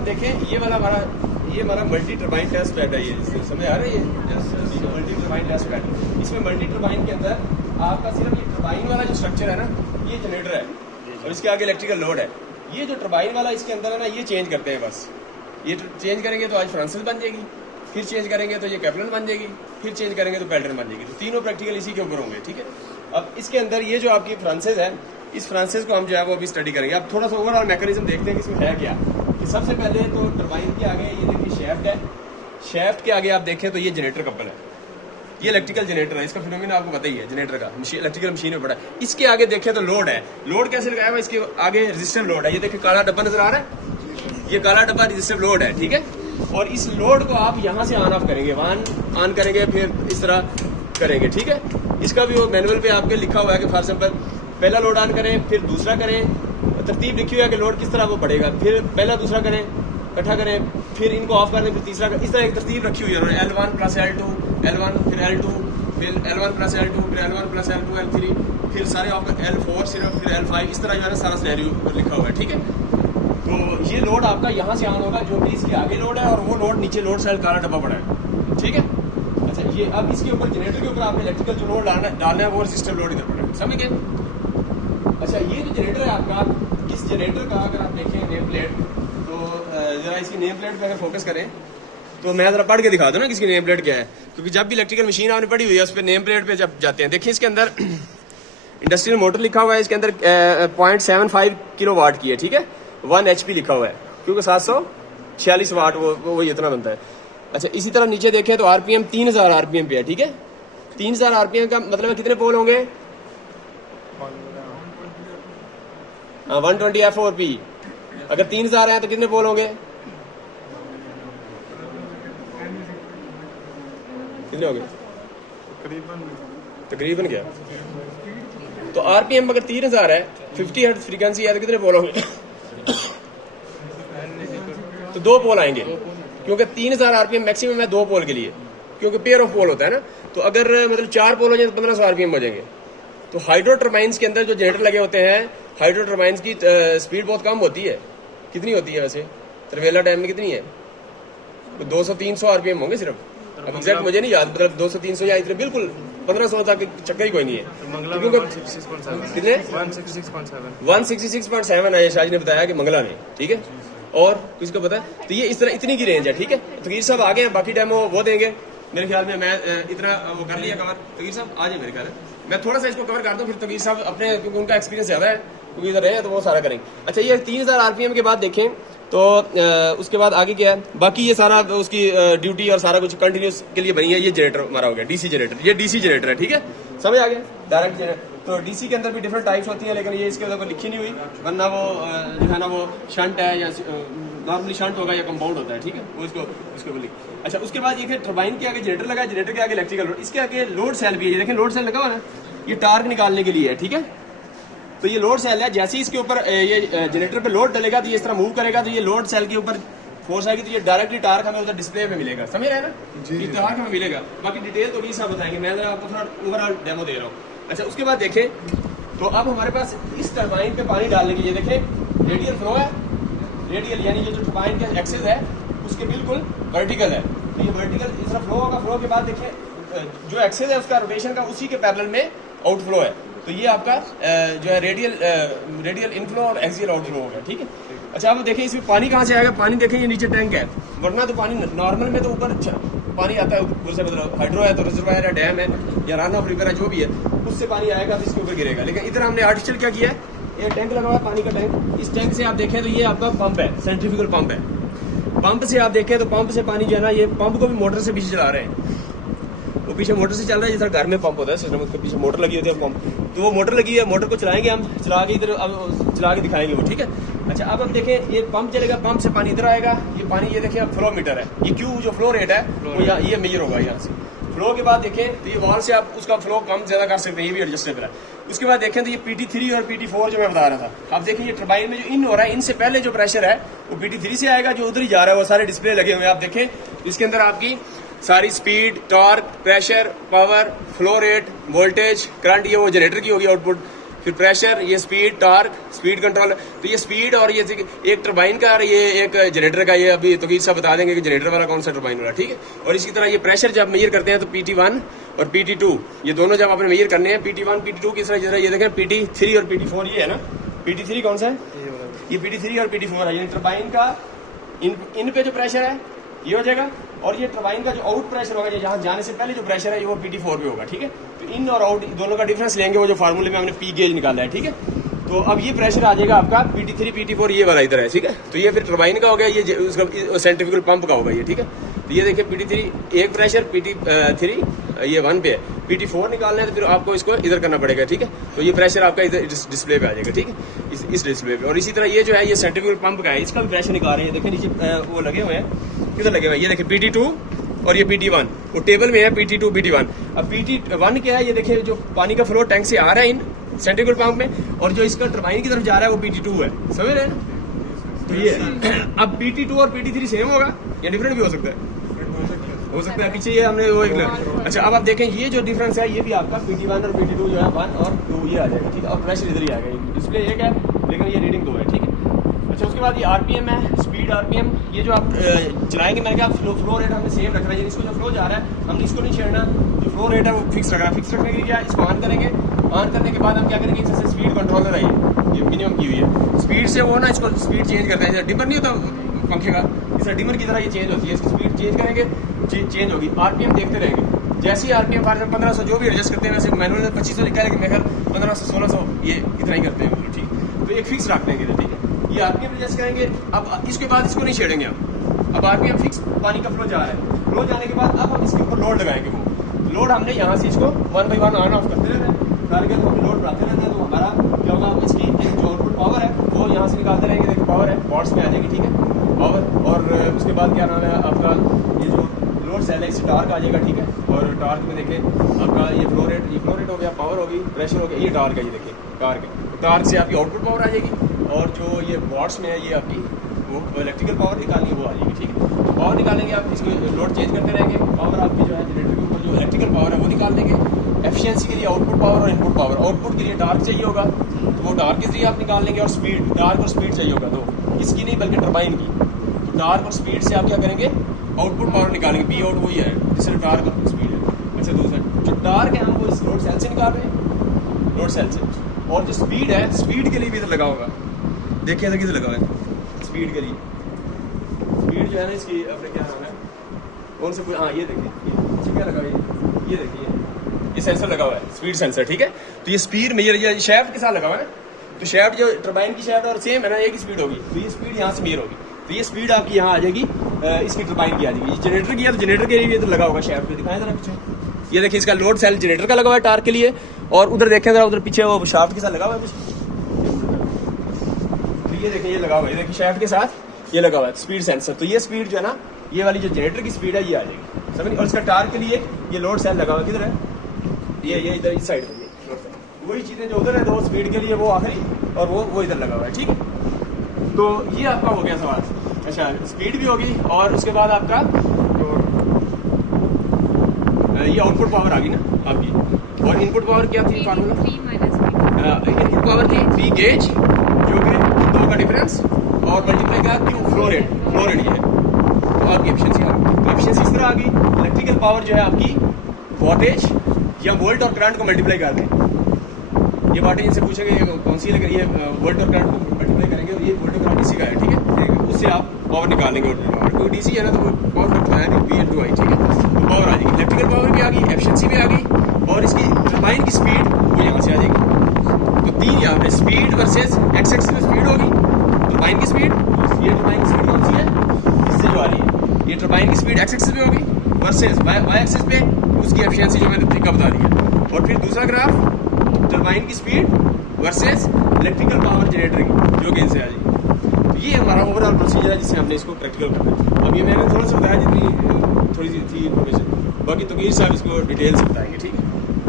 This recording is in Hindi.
आप देखें ये हमारा मल्टी टर्बाइन टेस्ट बेड है। ये समझ आ रहा है? ये मल्टी टर्बाइन टेस्ट बेड। इसमें मल्टी टर्बाइन के अंदर आपका सिर्फ ये टर्बाइन वाला जो स्ट्रक्चर है ना, ये जनरेटर है और इसके आगे इलेक्ट्रिकल लोड है। ये जो टर्बाइन वाला इसके अंदर है ना, ये चेंज करते हैं बस। ये चेंज करेंगे तो आज फ्रांसिस बन जाएगी, फिर चेंज करेंगे तो ये कैप्लन बन जाएगी, फिर चेंज करेंगे तो पेल्टन बन जाएगी। तो तीनों प्रैक्टिकल इसी के ऊपर होंगे, ठीक है। अब इसके अंदर ये जो आपकी फ्रांसिस है, इस फ्रांसिस को हम जो है वो अभी स्टडी करेंगे। अब थोड़ा सा ओवरऑल मैकेनिज्म देखते हैं कि इसमें है क्या। कि सबसे पहले तो टर्बाइन के आगे ये देखिए शेफ्ट है, शेफ्ट के आगे आप देखें तो ये जनरेटर कपल है, ये इलेक्ट्रिकल जनरेटर है। इसका फिनोमेना आपको पता ही है, जनरेटर का इलेक्ट्रिकल मशीन में पड़ा है। इसके आगे देखें तो लोड है। लोड कैसे लगाया हुआ? इसके आगे रेजिस्टिव लोड है। ये देखिए काला डब्बा नजर आ रहा है, ये काला डब्बा रेजिस्टिव लोड है, ठीक है। और इस लोड को आप यहाँ से ऑन ऑफ करेंगे, ऑन करेंगे, फिर इस तरह करेंगे, ठीक है। इसका भी वो मैनुअल पे आपके लिखा हुआ है कि फॉर एग्जाम्पल पहला लोड ऑन करें, फिर दूसरा करें, तरतीब लिखी हुई है कि लोड किस तरह वो बढ़ेगा, फिर पहला दूसरा करें, इकट्ठा करें, फिर इनको ऑफ कर दें, फिर तीसरा करें। इस तरह एक तरतीब रखी हुई है। L1 प्लस L2, L1 फिर L2, फिर L1 प्लस L2, फिर L1 प्लस L2, L3, फिर सारे ऑफ L4 सिर्फ, फिर L5, इस तरह जो है ना सारा सिनेरियो लिखा हुआ है, ठीक है। तो ये लोड आपका यहाँ से ऑन होगा, जो कि इसके आगे लोड है, और वो लोड नीचे लोड सेल काला डब्बा पड़ा है, ठीक है। अच्छा, ये अब इसके ऊपर जनरेटर के ऊपर आपने इलेक्ट्रिकल जो लोड डालना है वो रेजिस्टिव लोड इधर पड़ा है, समझ गए। अच्छा, ये जो जनरेटर है आपका, इस जनरेटर का अगर आप देखें नेम प्लेट, तो जरा इसकी नेम प्लेट पे अगर फोकस करें तो मैं जरा पढ़ के दिखा दूं ना कि इसकी नेम प्लेट क्या है, क्योंकि जब भी इलेक्ट्रिकल मशीन आपने पढ़ी हुई है उस पर नेम प्लेट पे जब जाते हैं, देखिए इसके अंदर इंडस्ट्रियल मोटर लिखा हुआ है, इसके अंदर 0.75 किलो वाट की है, ठीक है। 1 HP लिखा हुआ है, क्योंकि 746 वाट वो इतना बनता है। अच्छा, इसी तरह नीचे देखें तो RPM 3000 RPM पे है, ठीक है। 3000 RPM का मतलब कितने पोल होंगे? 120 F4P। अगर 3000 है तो कितने पोल होंगे? कितने होंगे तकरीबन क्या? तो RPM अगर 3000 है, 50 हर्ट्ज फ्रीक्वेंसी है, तो कितने पोल होंगे? तो 2 पोल आएंगे, क्योंकि 3000 RPM मैक्सिमम है 2 पोल के लिए, क्योंकि पेयर ऑफ पोल होता है ना। तो अगर मतलब 4 पोल हो जाए तो 1500 RPM हो जाएंगे। तो हाइड्रो टर्बाइंस के अंदर जो जनरेटर लगे होते हैं, हाइड्रो टर्बाइंस की स्पीड बहुत कम होती है। कितनी होती है वैसे तरवेला डैम में कितनी है? तो 200-300 RPM होंगे सिर्फ, अब एग्जैक्ट मुझे नहीं याद, मतलब 200-300 या इतने, बिल्कुल 1500 तक चक्कर ही कोई नहीं है। कितने? 166.7 है, शाहजी ने बताया कि मंगला में, ठीक है। और किसको पता है? तो ये इस तरह इतनी की रेंज है, ठीक है। तकीर साहब आ गए हैं, बाकी डेमो वो देंगे मेरे ख्याल में। मैं इतना वो कर लिया कवर, तकीर साहब आ जाए मेरे ख्याल में। मैं थोड़ा सा इसको कवर कर दूं, फिर तकीर साहब अपने, क्योंकि उनका एक्सपीरियंस ज्यादा है, क्योंकि इधर रहे तो वो सारा करेंगे। अच्छा, ये 3000 RPM के बाद देखें तो उसके बाद आगे क्या है? बाकी ये सारा उसकी ड्यूटी और सारा कुछ कंटिन्यूस के लिए बनी है। ये जनरेटर हमारा हो गया डीसी जनरेटर, ये डीसी जनरेटर है, ठीक है, समझ आ गया, डायरेक्ट जनरेटर। तो डीसी के अंदर भी डिफरेंट टाइप्स होती हैं, लेकिन ये इसके अंदर लिखी नहीं हुई, वरना वो जो है ना वो शंट है, या नॉर्मली शंट होगा या कंपाउंड होता है, ठीक है, वो इसको लिख। अच्छा, उसके बाद ये फिर टर्बाइन के आगे जनरेटर लगा है, जनरेटर के आगे इलेक्ट्रिकल लोड, इसके आगे लोड सेल भी है। ये देखें लोड सेल लगा हुआ ना, ये टार्क निकालने के लिए है, ठीक है। तो ये लोड सेल है, जैसे ही इसके ऊपर ये जनरेटर पे लोड डलेगा तो ये इस तरह मूव करेगा, तो ये लोड सेल के ऊपर फोर्स आएगी, तो ये डायरेक्टली टार्क हमें उधर डिस्प्ले पे मिलेगा, समझ रहे हैं ना, ये टार्क हमें मिलेगा। बाकी डिटेल तो भी साहब बताएंगे, मैं आपको थोड़ा ओवरऑल डेमो दे रहा हूँ। अच्छा, उसके बाद देखें तो अब हमारे पास इस टरबाइन पे पानी डालने के लिए देखें रेडियल फ्लो है, रेडियल यानी ये जो टरबाइन का एक्सिस है उसके बिल्कुल वर्टिकल है, तो ये वर्टिकल इस तरह फ्लो होगा। फ्लो के बाद देखें जो एक्सिस है उसका रोटेशन का उसी के पैरेलल में आउटफ्लो है, तो ये आपका जो है रेडियल इनफ्लो और एक्सियल आउटफ्लो होगा, ठीक है। अच्छा, अब देखिए इसमें पानी कहाँ से आएगा? पानी देखें ये नीचे टैंक है, वरना तो पानी नॉर्मल में तो ऊपर पानी आता है ऊपर से, मतलब हाइड्रो है तो रिजर्वायर है, डैम है या रन ऑफ रिवर है, जो भी है उससे पानी आएगा तो इसके ऊपर गिरेगा। लेकिन इधर हमने आर्टिफिशियल क्या किया है, ये टैंक लगा हुआ है पानी का टैंक। इस टैंक से आप देखें तो ये आपका पंप है, सेंट्रीफ्यूगल पंप है। पंप से आप देखें तो पंप से पानी जो है ना, ये पंप को भी मोटर से पीछे चला रहे हैं, वो पीछे मोटर से चल रहा है, जैसा घर में पंप होता है सिस्टम, उसके पीछे मोटर लगी होती है पंप, तो वो मोटर लगी है, मोटर को चलाएंगे हम, चला के इधर अब चला के दिखाएंगे वो, ठीक है। अच्छा, अब देखें ये पंप चलेगा, पंप से पानी इधर आएगा, ये पानी ये देखें अब फ्लो मीटर है, ये क्यू जो फ्लो रेट है वो यहाँ ये मेजर होगा यहाँ से। फ्लो के बाद देखें तो ये वॉल से आप उसका फ्लो कम ज्यादा कर सकते हैं, ये भी एडजस्टेबल है। उसके बाद देखें तो ये PT3 और PT4 जो मैं बता रहा था, आप देखें ये टरबाइन में जो इन हो रहा है, इनसे पहले जो प्रेशर है वो PT3 से आएगा, जो उधर ही जा रहा है वो सारे डिस्प्ले लगे हुए हैं। आप देखें इसके अंदर आपकी सारी speed, torque, pressure, power, flow rate, voltage, current, ये वो जनरेटर की होगी आउटपुट, फिर प्रेशर, ये स्पीड, टॉर्क, स्पीड कंट्रोल। तो ये स्पीड और ये एक टरबाइन का और ये एक जनरेटर का, ये अभी तौकीर साहब बता देंगे कि जनरेटर वाला कौन सा, टरबाइन वाला, ठीक है। और इसी तरह ये प्रेशर जब मेजर करते हैं तो PT1 और PT2 ये दोनों जब आपने मेजर करने हैं, PT1 PT2 किस तरह, ये देखें PT3 और PT4 ये है ना। PT3 कौन सा है, ये PT3 और PT4 है। यानी टरबाइन का इन पे जो प्रेशर है ये हो जाएगा, और ये टरबाइन का जो आउट प्रेशर होगा, जहाँ जाने से पहले जो प्रेशर है वो PT4 पे होगा, ठीक है। तो इन और आउट दोनों का डिफरेंस लेंगे, वो जो फार्मूले में हमने पी गेज निकाला है, ठीक है। तो अब ये प्रेशर आ जाएगा आपका PT3 PT4 ये वाला इधर है, ठीक है। तो ये फिर टरबाइन का हो गया, ये उसका सेंट्रीफ्यूगल पंप का होगा ये, ठीक है। तो ये देखिए PT3 एक प्रेशर, PT3 ये 1 पे है, PT4 निकालना है तो फिर आपको इसको इधर करना पड़ेगा, ठीक है। तो ये प्रेशर आपका इधर डिस्प्ले पे आ जाएगा, ठीक है, इस डिस्प्ले पे। और इसी तरह ये जो है ये सेंट्रीफ्यूगल पंप का है, इसका भी प्रेशर निकाल रहे हैं, देखिए नीचे वो लगे हुए हैं, किधर लगे हुए हैं, ये देखिए PT2 और ये PT1, वो टेबल में है PT2 PT1। अब PT1 क्या है, ये देखिए जो पानी का फ्लो टैंक से आ रहा है इन सेंट्रीफ्यूगल पंप में, और जो इसका टरबाइन की तरफ जा रहा है वो PT2 है, समझ रहे हैं। तो ये अब PT2 और PT3 सेम होगा या डिफरेंट भी हो सकता है, हो सकता है। पीछे ये हमने वो एक, अच्छा अब आप देखें ये जो डिफरेंस है ये भी आपका PT1 और PT2 जो है 1 और 2 ये आ जाएगा, ठीक है। और प्रेशर इधर ही आएगा, डिस्प्ले एक है लेकिन ये रीडिंग 2 है, ठीक है। अच्छा उसके बाद ये RPM है, स्पीड RPM, ये जो आप चलाएंगे, मैंने कहा फ्लो रेट हमने सेम रखना है, इसको जो फ्लो जा रहा है हमने इसको नहीं छेड़ना, जो फ्लो रेट है वो फिक्स रखना है। फिक्स रखने के लिए क्या, इसको ऑन करेंगे, ऑन करने के बाद हम क्या करेंगे, इससे स्पीड कंट्रोलर है ये मिनिमम की हुई है, स्पीड से वो ना इसको स्पीड चेंज करते हैं, डिमर नहीं होता पंखे का, इस डिमर की तरह ये चेंज होती है, इसकी स्पीड चेंज करेंगे, चेंज होगी। RPM देखते रहेंगे, जैसे ही RPM 1500 जो भी एडजस्ट करते हैं, वैसे मैनुअल में 2500 लिखा है, लेकिन मेरे 1500 1600 ये इतना ही करते हैं, ठीक। तो एक फिक्स रख देंगे, ठीक है। ये RPM एडजस्ट करेंगे, अब इसके बाद इसको नहीं छेड़ेंगे हम, अब RPM फिक्स पानी का फ्लो जा रहा है, फ्लो जाने के बाद अब हम इसके ऊपर लोड लगाएंगे, वो लोड हमने यहाँ से इसको 1 by 1 ऑन ऑफ करते रहते हैं, करके तो हम लोड बढ़ाते रहते हैं, तो हमारा क्या होगा, इसकी जो आउटपुट पावर है वो यहाँ से निकालते रहेंगे, देखो पावर है वॉट्स में आ जाएगी, ठीक है, पावर। और उसके बाद क्या नाम है आपका, ये जो लोड सेल है इससे टार्क आ जाएगा, ठीक है। और टार्क में देखें आपका ये फ्लो रेट हो गया, पावर होगी, प्रेशर हो गया, ये टार्क है, ये देखिए टार्क है। टार्क से आपकी आउटपुट पावर आ जाएगी, और जो ये वॉट्स में है ये आपकी वो इलेक्ट्रिकल पावर निकालनी है वो आ जाएगी, ठीक है। तो पावर निकालेंगे आप, इसके लोड चेंज करते रहेंगे, पावर आपकी जो है जनरेटर के ऊपर जो इलेक्ट्रिकल पावर है वो निकाल देंगे। एफिशिएंसी के लिए आउटपुट पावर और इनपुट पावर, आउटपुट के लिए टार्क चाहिए होगा तो वो टार्क के जरिए आप निकाल लेंगे, और स्पीड, टार्क और स्पीड चाहिए होगा, तो इसकी नहीं बल्कि टरबाइन की, तो टार्क और स्पीड से आप क्या करेंगे, आउटपुट पावर निकालेंगे, पी आउट वही है जिससे टार्क और स्पीड है। अच्छा दूसरा जो टार्क है हम वो इस लोड सेल से निकाल रहे हैं, लोड सेल से, और जो स्पीड है, स्पीड के लिए भी इधर लगा होगा, देखिए इधर किधर लगा है स्पीड के लिए, स्पीड जो है ना इसकी अपने क्या नाम है, कौन से, हाँ ये देखिए पीछे क्या लगा है, ये देखिए ये सेंसर लगा हुआ है, स्पीड सेंसर, ठीक है। तो ये स्पीड मेजर ये शैफ्ट के साथ लगा हुआ है, तो शैफ्ट जो टरबाइन की शैफ्ट और सेम है ना, एक ही स्पीड होगी, तो ये स्पीड यहाँ से मेजर होगी, तो ये स्पीड आपकी यहाँ आ जाएगी, इसकी टरबाइन की आ जाएगी। जनरेटर की है तो जनरेटर के लिए भी इधर लगा होगा शैफ्ट पे, दिखाएं जरा पीछे, ये देखिए इसका लोड सेल जनरेटर का लगा हुआ है टार्क के लिए, और उधर देखें जरा, उधर पीछे वो शाफ्ट के साथ लगा हुआ है, तो ये देखिए ये लगा हुआ है, ये देखिए शैफ्ट के साथ ये लगा हुआ है स्पीड सेंसर। तो ये स्पीड जो है ना, ये वाली जो जनरेटर की स्पीड है ये आ जाएगी, समझ। और इसका टार्क के लिए ये लोड सेल लगा हुआ है, किधर है ये इधर इस साइड पे, वही चीजें जो उधर है तो स्पीड के लिए वो आखिरी, और वो इधर लगा हुआ है, ठीक है। तो ये आपका हो गया सवाल। अच्छा स्पीड भी होगी, और उसके बाद आपका ये आउटपुट पावर आ गई ना आपकी, और इनपुट पावर क्या थी फार्मूला, इनपुट पावर थी पी गेज जो कि दो का डिफरेंस, और मल्टीप्लाई का क्यू फ्लो रेट ये है, तो आपकी एफिशिएंसी आ गई। तो एफिशिएंसी इस तरह आ गई, इलेक्ट्रिकल पावर जो है आपकी वोल्टेज या वोल्ट और करंट को मल्टीप्लाई कर दें, ये बातें इनसे पूछेंगे कौन सी, लेकिन ये वोल्ट और करंट को मल्टीप्लाई करेंगे, और ये वोल्ट और करंट इसी का है, ठीक है। उससे आप पावर निकालेंगे, क्योंकि डीसी है ना तो पावर फैक्टर है नहीं, V/I, ठीक है। तो पावर आ जाएगी, इलेक्ट्रिकल पावर भी आ गई, एफिशिएंसी भी आ गई, और इसकी टरबाइन की स्पीड वो यहाँ से आ जाएगी। तो तीन यहाँ पे स्पीड वर्सेस एक्स एक्सिस में स्पीड होगी, टरबाइन की स्पीड, ये टरबाइन की स्पीड कौन सी है, इससे जो आ रही है, ये टरबाइन की स्पीड एक्स एक्सिस पे होगी, वर्सेस वाई एक्सिस पे उसकी एफिशिएंसी जो मैंने तरीका बता दिया। और फिर दूसरा ग्राफ टरबाइन की speed versus electrical power generator जो कि इनसे आ जाएगी। तो ये हमारा ओवरऑल प्रोसीजर है जिससे हमने इसको प्रैक्टिकल करना है। अब ये मैंने थोड़ा सा बताया, जितनी थोड़ी सी थी इन्फॉर्मेशन, बाकी तौकीर साहब इसको डिटेल से बताएंगे, ठीक है।